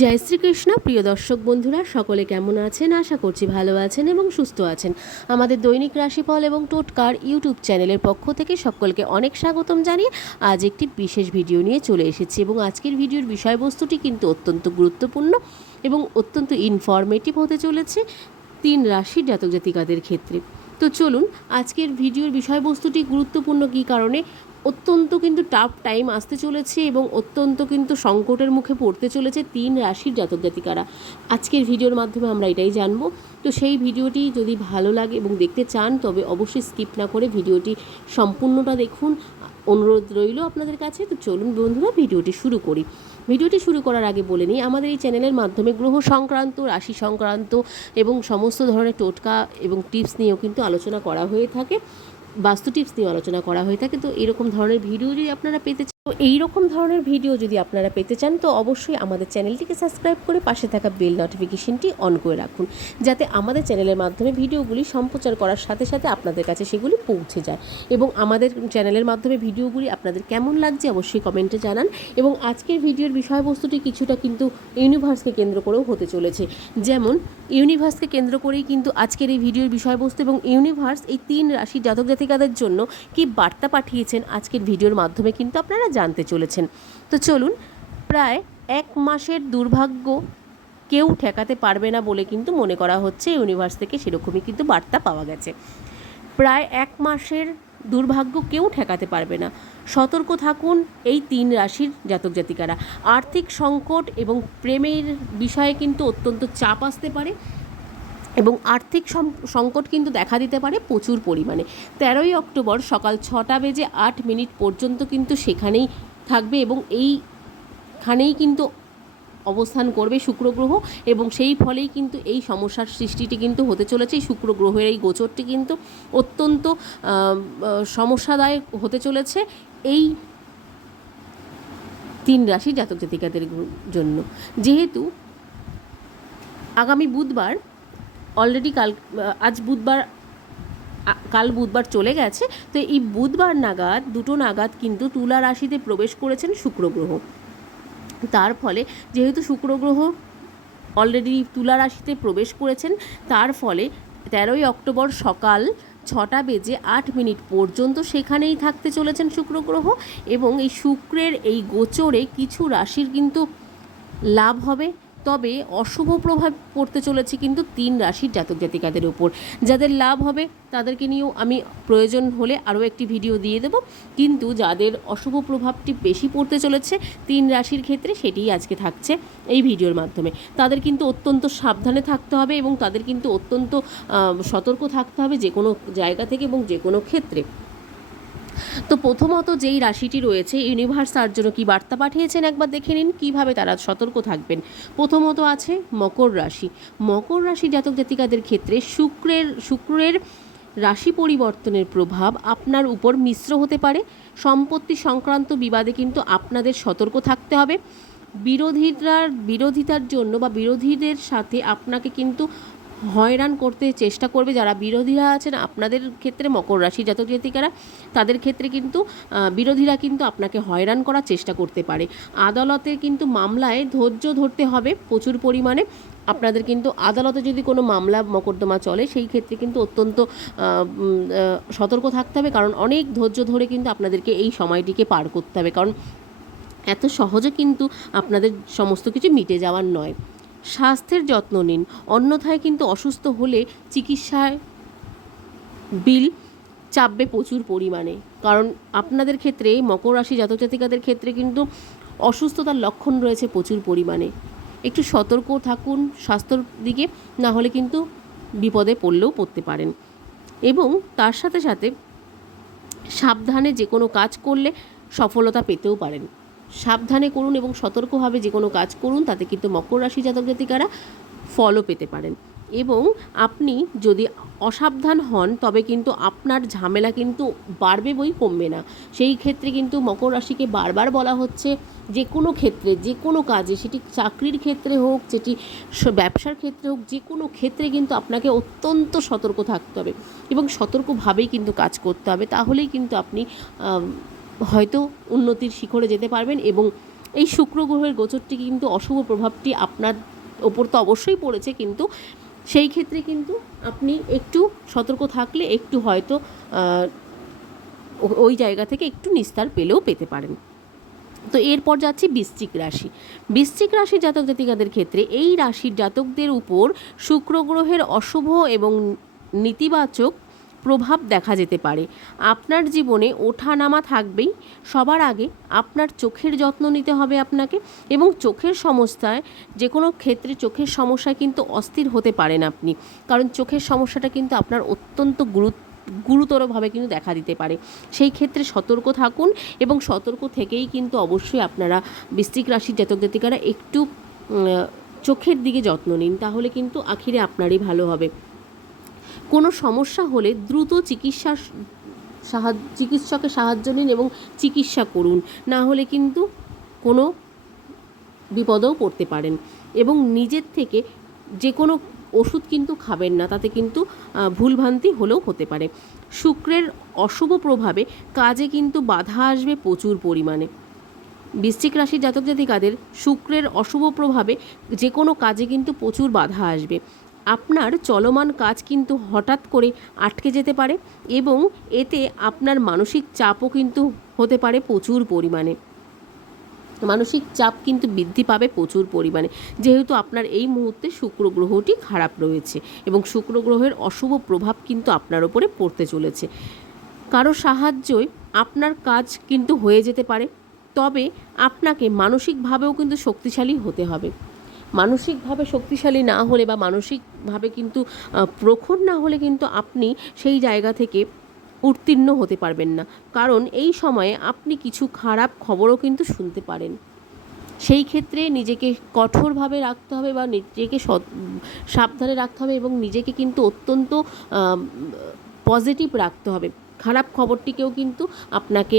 জয় শ্রীকৃষ্ণ। প্রিয় দর্শক বন্ধুরা, সকলে কেমন আছেন? আশা করছি ভালো আছেন এবং সুস্থ আছেন। আমাদের দৈনিক রাশিফল এবং টোটকার ইউটিউব চ্যানেলের পক্ষ থেকে সকলকে অনেক স্বাগতম জানিয়ে আজ একটি বিশেষ ভিডিও নিয়ে চলে এসেছি এবং আজকের ভিডিওর বিষয়বস্তুটি কিন্তু অত্যন্ত গুরুত্বপূর্ণ এবং অত্যন্ত ইনফরমেটিভ হতে চলেছে তিন রাশির জাতক জাতিকাদের ক্ষেত্রে। তো চলুন, আজকের ভিডিওর বিষয়বস্তুটি গুরুত্বপূর্ণ কী কারণে অত্যন্ত কিন্তু টাফ টাইম আসতে চলেছে এবং অত্যন্ত কিন্তু সংকটের মুখে পড়তে চলেছে তিন রাশির জাতক জাতিকারা। আজকের ভিডিওর মাধ্যমে আমরা এটাই জানব। তো সেই ভিডিওটি যদি ভালো লাগে এবং দেখতে চান, তবে অবশ্যই স্কিপ না করে ভিডিওটি সম্পূর্ণটা দেখুন। অনুরোধ রইল আপনাদের কাছে, তো চলুন বন্ধুরা ভিডিওটি শুরু করি। ভিডিওটি শুরু করার আগে বলে নিই, আমাদের এই চ্যানেলের মাধ্যমে গ্রহ সংক্রান্ত, রাশি সংক্রান্ত এবং সমস্ত ধরনের টোটকা এবং টিপস নিয়েও কিন্তু আলোচনা করা হয়ে থাকে। বাস্তু টিপস নিয়ে আলোচনা করা হয়ে থাকে। তো এরকম ধরনের ভিডিও যদি আপনারা পেতে চান, তো এইরকম ধরনের ভিডিও যদি আপনারা পেতে চান, তো অবশ্যই আমাদের চ্যানেলটিকে সাবস্ক্রাইব করে পাশে থাকা বেল নোটিফিকেশনটি অন করে রাখুন। যাতে আমাদের চ্যানেলের মাধ্যমে ভিডিওগুলি সম্প্রচার করার সাথে সাথে আপনাদের কাছে সেগুলি পৌঁছে যায়। এবং আমাদের চ্যানেলের মাধ্যমে ভিডিওগুলি আপনাদের কেমন লাগছে অবশ্যই কমেন্টে জানান। এবং আজকের ভিডিওর বিষয়বস্তুটি কিছুটা কিন্তু ইউনিভার্সকে কেন্দ্র করেও হতে চলেছে। যেমন, ইউনিভার্সকে কেন্দ্র করেই কিন্তু আজকের এই ভিডিওর বিষয়বস্তু এবং ইউনিভার্স এই তিন রাশি জাতক জাতিকাদের জন্য কি বার্তা পাঠিয়েছেন আজকের ভিডিওর মাধ্যমে কিন্তু আপনারা জানতে চলেছেন। তো চলুন, প্রায় এক মাসের দুর্ভাগ্য কেউ ঠেকাতে পারবে না বলে কিন্তু মনে করা হচ্ছে ইউনিভার্স থেকে সেরকমই কিন্তু বার্তা পাওয়া গেছে। প্রায় এক মাসের দুর্ভাগ্য কেউ ঠেকাতে পারবে না। সতর্ক থাকুন এই তিন রাশির জাতক জাতিকারা। আর্থিক সংকট এবং প্রেমের বিষয়ে কিন্তু অত্যন্ত চাপ আসতে পারে। এবং আর্থিক সংকট কিন্তু দেখা দিতে পারে প্রচুর পরিমাণে। তেরোই অক্টোবর সকাল ছটা বেজে আট মিনিট পর্যন্ত কিন্তু সেখানেই থাকবে এবং এইখানেই কিন্তু অবস্থান করবে শুক্র গ্রহ এবং সেই ফলেই কিন্তু এই সমস্যার সৃষ্টিটি কিন্তু হতে চলেছে। এই শুক্র গ্রহের এই গোচরটি কিন্তু অত্যন্ত সমস্যাদায়ক হতে চলেছে এই তিন রাশি জাতক জাতিকাদের জন্য। যেহেতু আগামী বুধবার অলরেডি কাল আজ বুধবার কাল বুধবার চলে গেছে, তো এই বুধবার নাগাদ, দুটো নাগাদ কিন্তু তুলা রাশিতে প্রবেশ করেছেন শুক্র গ্রহ। তার ফলে যেহেতু শুক্র গ্রহ অলরেডি তুলা রাশিতে প্রবেশ করেছেন, তার ফলে তেরোই অক্টোবর সকাল ছটা বেজে আট মিনিট পর্যন্ত সেখানেই থাকতে চলেছেন শুক্র গ্রহ এবং এই শুক্রের এই গোচরে কিছু রাশির কিন্তু লাভ হবে। তবে অশুভ প্রভাব পড়তে চলেছে কিন্তু তিন রাশির জাতক জাতিকাদের উপর। যাদের লাভ হবে, তাদেরকে নিয়েও আমি প্রয়োজন হলে আরও একটি ভিডিও দিয়ে দেব। কিন্তু যাদের অশুভ প্রভাবটি বেশি পড়তে চলেছে তিন রাশির ক্ষেত্রে, সেটিই আজকে থাকছে এই ভিডিওর মাধ্যমে। তাদের কিন্তু অত্যন্ত সাবধানে থাকতে হবে এবং তাদের কিন্তু অত্যন্ত সতর্ক থাকতে হবে যে কোনো জায়গা থেকে এবং যে কোনো ক্ষেত্রে। তো প্রথমত যেই রাশিটি রয়েছে ইউনিভার্স তার জন্য কী বার্তা পাঠিয়েছেন? একবার দেখে নিন কীভাবে তারা সতর্ক থাকবেন। প্রথমত আছে মকর রাশি। মকর রাশি জাতক জাতিকাদের ক্ষেত্রে শুক্রের শুক্রের রাশি পরিবর্তনের প্রভাব আপনার উপর মিশ্র হতে পারে। সম্পত্তি সংক্রান্ত বিবাদে কিন্তু আপনাদের সতর্ক থাকতে হবে। বিরোধীরা, বিরোধিতার জন্য বা বিরোধীদের সাথে আপনাকে কিন্তু হয়রান করতে চেষ্টা করবে যারা বিরোধীরা আছেন, আপনাদের ক্ষেত্রে মকর রাশি জাতক জাতিকারা, তাদের ক্ষেত্রে কিন্তু বিরোধীরা কিন্তু আপনাকে হয়রান করার চেষ্টা করতে পারে। আদালতে কিন্তু মামলায় ধৈর্য ধরতে হবে প্রচুর পরিমাণে। আপনাদের কিন্তু আদালতে যদি কোনো মামলা মকদ্দমা চলে, সেই ক্ষেত্রে কিন্তু অত্যন্ত সতর্ক থাকতে হবে। কারণ অনেক ধৈর্য ধরে কিন্তু আপনাদেরকে এই সময়টিকে পার করতে হবে। কারণ এত সহজে কিন্তু আপনাদের সমস্ত কিছু মিটে যাওয়ার নয়। স্বাস্থ্যের যত্ন নিন। অন্যথায় কিন্তু অসুস্থ হলে চিকিৎসায় বিল চাপবে প্রচুর পরিমাণে। কারণ আপনাদের ক্ষেত্রে, মকর রাশি জাতক জাতিকাদের ক্ষেত্রে কিন্তু অসুস্থতার লক্ষণ রয়েছে প্রচুর পরিমাণে। একটু সতর্ক থাকুন স্বাস্থ্যর দিকে, না হলে কিন্তু বিপদে পড়লেও পড়তে পারেন। এবং তার সাথে সাথে সাবধানে যে কোনো কাজ করলে সফলতা পেতেও পারেন। সাবধানে করুন এবং সতর্কভাবে যে কোনো কাজ করুন, তাতে কিন্তু মকর রাশি জাতক জাতিকারা ফলও পেতে পারেন। এবং আপনি যদি অসাবধান হন, তবে কিন্তু আপনার ঝামেলা কিন্তু বাড়বে বই কমবে না। সেই ক্ষেত্রে কিন্তু মকর রাশিকে বারবার বলা হচ্ছে, যে কোনো ক্ষেত্রে, যে কোনো কাজে, সেটি চাকরির ক্ষেত্রে হোক যেটি স- ব্যবসার ক্ষেত্রে হোক, যে কোনো ক্ষেত্রে কিন্তু আপনাকে অত্যন্ত সতর্ক থাকতে হবে। এবং সতর্কভাবেই কিন্তু কাজ করতে হবে। তাহলেই কিন্তু আপনি হয়তো উন্নতির শিখরে যেতে পারবেন এবং এই শুক্র গ্রহের গোচরটি কিন্তু অশুভ প্রভাবটি আপনার ওপর তো অবশ্যই পড়েছে কিন্তু সেই ক্ষেত্রে কিন্তু আপনি একটু সতর্ক থাকলে একটু হয়তো ওই জায়গা থেকে একটু নিস্তার পেলেও পেতে পারেন। তো এরপর যাচ্ছে বৃশ্চিক রাশি। বৃশ্চিক রাশির জাতক জাতিকাদের ক্ষেত্রে এই রাশির জাতকদের উপর শুক্র গ্রহের অশুভ এবং নেতিবাচক প্রভাব দেখা যেতে পারে। আপনার জীবনে ওঠানামা থাকবেই। সবার আগে আপনার চোখের যত্ন নিতে হবে আপনাকে এবং চোখের সমস্যায় যে কোনো ক্ষেত্রে চোখের সমস্যায় কিন্তু অস্থির হতে পারেন আপনি। কারণ চোখের সমস্যাটা কিন্তু আপনার অত্যন্ত গুরুত্ব গুরুতরভাবে কিন্তু দেখা দিতে পারে। সেই ক্ষেত্রে সতর্ক থাকুন এবং সতর্ক থেকেই কিন্তু অবশ্যই আপনারা বৃশ্চিক রাশির জাতক জাতিকারা একটু চোখের দিকে যত্ন নিন। তাহলে কিন্তু আখিরে আপনারই ভালো হবে। কোনো সমস্যা হলে দ্রুত চিকিৎসার সাহায্য চিকিৎসকের সাহায্য নিন এবং চিকিৎসা করুন। না হলে কিন্তু কোনো বিপদেও পড়তে পারেন এবং নিজের থেকে যে কোনো ওষুধ কিন্তু খাবেন না, তাতে কিন্তু ভুলভ্রান্তি হলেও হতে পারে। শুক্রের অশুভ প্রভাবে কাজে কিন্তু বাধা আসবে প্রচুর পরিমাণে। বৃশ্চিক রাশির জাতক জাতিকাদের শুক্রের অশুভ প্রভাবে যে কোনো কাজে কিন্তু প্রচুর বাধা আসবে। আপনার চলমান কাজ কিন্তু হঠাৎ করে আটকে যেতে পারে এবং এতে আপনার মানসিক চাপও কিন্তু হতে পারে প্রচুর পরিমাণে। মানসিক চাপ কিন্তু বৃদ্ধি পাবে প্রচুর পরিমাণে। যেহেতু আপনার এই মুহূর্তে শুক্র গ্রহটি খারাপ রয়েছে এবং শুক্র গ্রহের অশুভ প্রভাব কিন্তু আপনার ওপরে পড়তে চলেছে। কারও সাহায্যই আপনার কাজ কিন্তু হয়ে যেতে পারে, তবে আপনাকে মানসিকভাবেও কিন্তু শক্তিশালী হতে হবে। মানসিকভাবে শক্তিশালী না হলে বা মানসিকভাবে কিন্তু প্রখর না হলে কিন্তু আপনি সেই জায়গা থেকে উত্তীর্ণ হতে পারবেন না। কারণ এই সময়ে আপনি কিছু খারাপ খবরও কিন্তু শুনতে পারেন। সেই ক্ষেত্রে নিজেকে কঠোরভাবে রাখতে হবে বা নিজেকে সাবধানে রাখতে হবে এবং নিজেকে কিন্তু অত্যন্ত পজিটিভ রাখতে হবে। খারাপ খবরটিকেও কিন্তু আপনাকে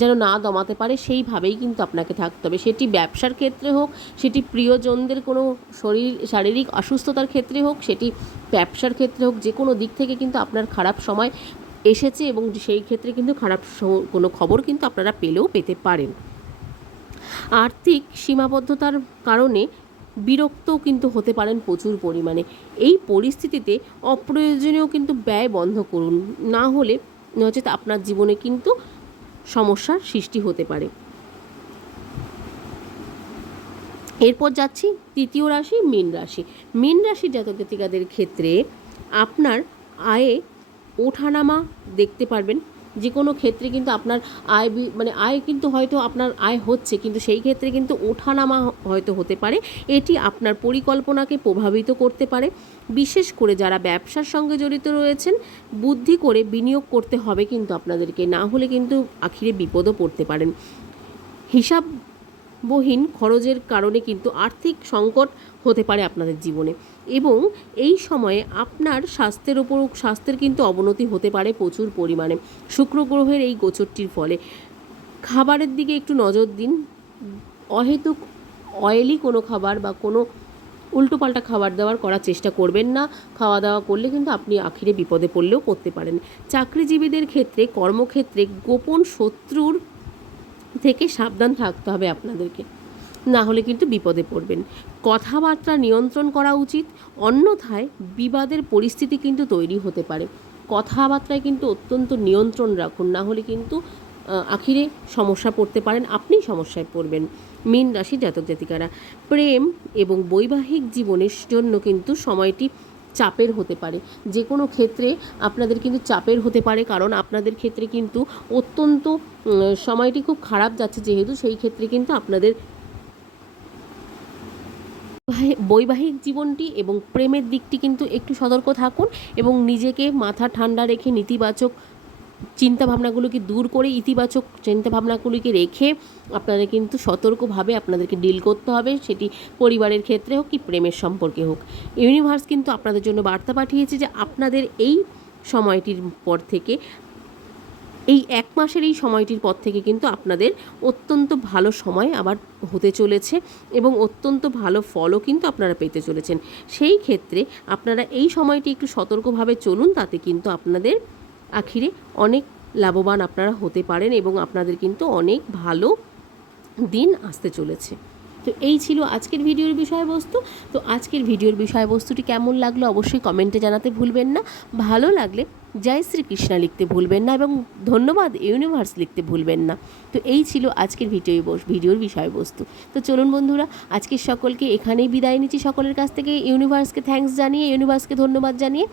যেন না দমাতে পারে, সেইভাবেই কিন্তু আপনাকে থাকতে হবে। সেটি ব্যবসার ক্ষেত্রে হোক, সেটি প্রিয়জনদের কোনো শরীর, শারীরিক অসুস্থতার ক্ষেত্রে হোক, সেটি ব্যবসার ক্ষেত্রে হোক, যে কোনো দিক থেকে কিন্তু আপনার খারাপ সময় এসেছে এবং সেই ক্ষেত্রে কিন্তু খারাপ কোনো খবর কিন্তু আপনারা পেলেও পেতে পারেন। আর্থিক সীমাবদ্ধতার কারণে বিরক্তও কিন্তু হতে পারেন প্রচুর পরিমাণে। এই পরিস্থিতিতে অপ্রয়োজনীয় কিন্তু ব্যয় বন্ধ করুন। না হলে নচেত আপনার জীবনে কিন্তু সমস্যার সৃষ্টি হতে পারে। এরপর যাচ্ছি তৃতীয় রাশি, মীন রাশি। মীন রাশি জাতক জাতিকাদের ক্ষেত্রে আপনার আয়ে ওঠানামা দেখতে পারবেন। যে কোনো ক্ষেত্রে কিন্তু আপনার আয় মানে আয় কিন্তু হয়তো আপনার আয় হচ্ছে, কিন্তু সেই ক্ষেত্রে কিন্তু ওঠানামা হয়তো হতে পারে। এটি আপনার পরিকল্পনাকে প্রভাবিত করতে পারে। বিশেষ করে যারা ব্যবসার সঙ্গে জড়িত রয়েছেন, বুদ্ধি করে বিনিয়োগ করতে হবে কিন্তু আপনাদেরকে, না হলে কিন্তু আখিরে বিপদও পড়তে পারেন। হিসাবহীন খরচের কারণে কিন্তু আর্থিক সংকট হতে পারে আপনাদের জীবনে। এবং এই সময়ে আপনার স্বাস্থ্যের ওপর স্বাস্থ্যের কিন্তু অবনতি হতে পারে প্রচুর পরিমাণে। শুক্র গ্রহের এই গোচরটির ফলে। খাবারের দিকে একটু নজর দিন। অহেতুক অয়েলি কোনো খাবার বা কোনো উল্টোপাল্টা খাবার দাবার করার চেষ্টা করবেন না। খাওয়া দাওয়া করলে কিন্তু আপনি আখিরে বিপদে পড়লেও করতে পারেন। চাকরিজীবীদের ক্ষেত্রে, কর্মক্ষেত্রে গোপন শত্রুর থেকে সাবধান থাকতে হবে আপনাদেরকে। না হলে কিন্তু বিপদে পড়বেন। কথাবার্তা নিয়ন্ত্রণ করা উচিত, অন্যথায় বিবাদের পরিস্থিতি কিন্তু তৈরি হতে পারে। কথাবার্তায় কিন্তু অত্যন্ত নিয়ন্ত্রণ রাখুন, না হলে কিন্তু আখিরে সমস্যা পড়তে পারেন আপনি সমস্যায় পড়বেন। মীন রাশি জাতক জাতিকারা, প্রেম এবং বৈবাহিক জীবনের জন্য কিন্তু সময়টি চাপের হতে পারে। যে কোনো ক্ষেত্রে আপনাদের কিন্তু চাপের হতে পারে, কারণ আপনাদের ক্ষেত্রে কিন্তু অত্যন্ত সময়টি খুব খারাপ যাচ্ছে যেহেতু সেই ক্ষেত্রে কিন্তু আপনাদের বৈবাহিক জীবনটি এবং প্রেমের দিকটি কিন্তু একটু সতর্ক থাকুন এবং নিজেকে মাথা ঠান্ডা রেখে নেতিবাচক চিন্তাভাবনাগুলোকে দূর করে ইতিবাচক চিন্তাভাবনাগুলিকে রেখে আপনাদের কিন্তু সতর্কভাবে আপনাদেরকে ডিল করতে হবে, সেটি পরিবারের ক্ষেত্রে হোক কি প্রেমের সম্পর্কে হোক। ইউনিভার্স কিন্তু আপনাদের জন্য বার্তা পাঠিয়েছে যে আপনাদের এই সময়টির পর থেকে, এই এক মাসের এই সময়টির পর থেকে কিন্তু আপনাদের অত্যন্ত ভালো সময় আবার হতে চলেছে এবং অত্যন্ত ভালো ফলও কিন্তু আপনারা পেতে চলেছেন। সেই ক্ষেত্রে আপনারা এই সময়টি একটু সতর্কভাবে চলুন, তাতে কিন্তু আপনাদের আখিরে অনেক লাভবান আপনারা হতে পারেন এবং আপনাদের কিন্তু অনেক ভালো দিন আসতে চলেছে। তো এই ছিল আজকের ভিডিওর বিষয়বস্তু। তো আজকের ভিডিওর বিষয়বস্তুটি কেমন লাগল অবশ্যই কমেন্টে জানাতে ভুলবেন না। ভালো লাগলে জয় শ্রীকৃষ্ণা লিখতে ভুলবেন না এবং ধন্যবাদ ইউনিভার্স লিখতে ভুলবেন না। তো এই ছিল আজকের ভিডিও ভিডিওর বিষয়বস্তু। তো চলুন বন্ধুরা, আজকের সকলকে এখানেই বিদায় নিচ্ছি সকলের কাছ থেকে। ইউনিভার্সকে থ্যাঙ্কস জানিয়ে, ইউনিভার্সকে ধন্যবাদ জানিয়ে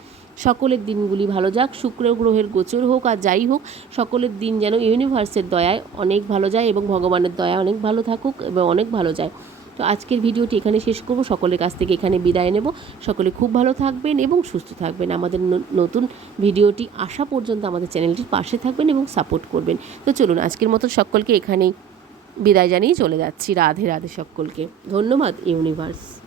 সকলের দিনগুলি ভালো যাক। শুক্র গ্রহের গোচর হোক আর যাই হোক, সকলের দিন যেন ইউনিভার্সের দয়ায় অনেক ভালো যায় এবং ভগবানের দয়া অনেক ভালো থাকুক এবং অনেক ভালো যায়। তো আজকের ভিডিওটি এখানে শেষ করব। সকলের কাছ থেকে এখানে বিদায় নেব। সকলে খুব ভালো থাকবেন এবং সুস্থ থাকবেন। আমাদের নতুন ভিডিওটি আসা পর্যন্ত আমাদের চ্যানেলটির পাশে থাকবেন এবং সাপোর্ট করবেন। তো চলুন, আজকের মতো সকলকে এখানেই বিদায় জানিয়ে চলে যাচ্ছি। রাধে রাধে সকলকে। ধন্যবাদ, ইউনিভার্স।